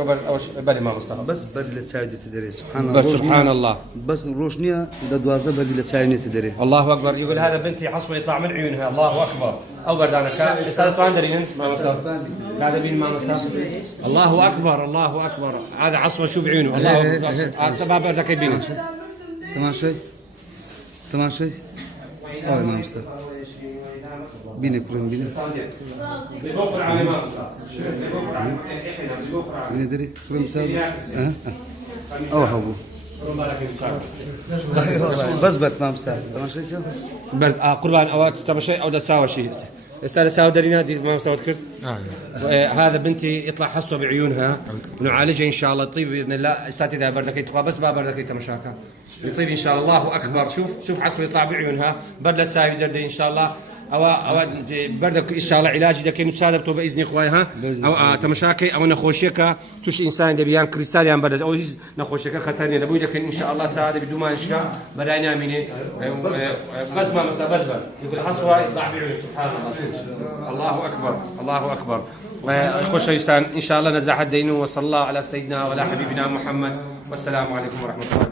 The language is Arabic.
بلي ما مصطفى بس بلي لسايد تدري سبحان الله. بس سبحان الله. بس روشنيا ده دوازده بلي لسايد تدري. الله اكبر. يقول هذا بنتي حصوه يطلع من عيونها. الله اكبر. او بردانك استاذ باندرين ما مصطفى هذا بين ما مصطفى. الله اكبر الله اكبر. هذا عصوه شوف عيونه. الله اكبر. شباب بردك يبين تمام شيء تمام شيء. اه ما مصطفى بيني كلهم بيني بكره على ما بيني دري كلهم سالس او هبو بس برد ما مستاهل تمام شيء شوف برد قربان اوقات تبى شيء او تساوي شيء استاذ تساوي درينا دي ما مستوى ذكرت هذا بنتي يطلع حصوه بعيونها نعالجها ان شاء الله طيب باذن الله. استاذ اذا بردك يتخوى بس ما بردك يتمشاكل يطيب ان شاء الله. الله اكبر. شوف حصوه يطلع بعيونها برد تساوي دردي ان شاء الله. او بردك ان شاء الله علاجي دكين مساعدته باذن اخويا او تمشاكي او نخوشيكا توش انسان دبيان كريستاليان برد او نخوشيكا خطرني لابد لكن ان شاء الله تساعد بدون ما نشكا بدانا مني بس ما مسا بس يقول حصوه يطلع بعيونه سبحان الله. الله اكبر الله اكبر. خوش ان شاء الله نزاح الدين وصلى الله على سيدنا وعلى حبيبنا محمد والسلام عليكم ورحمه الله.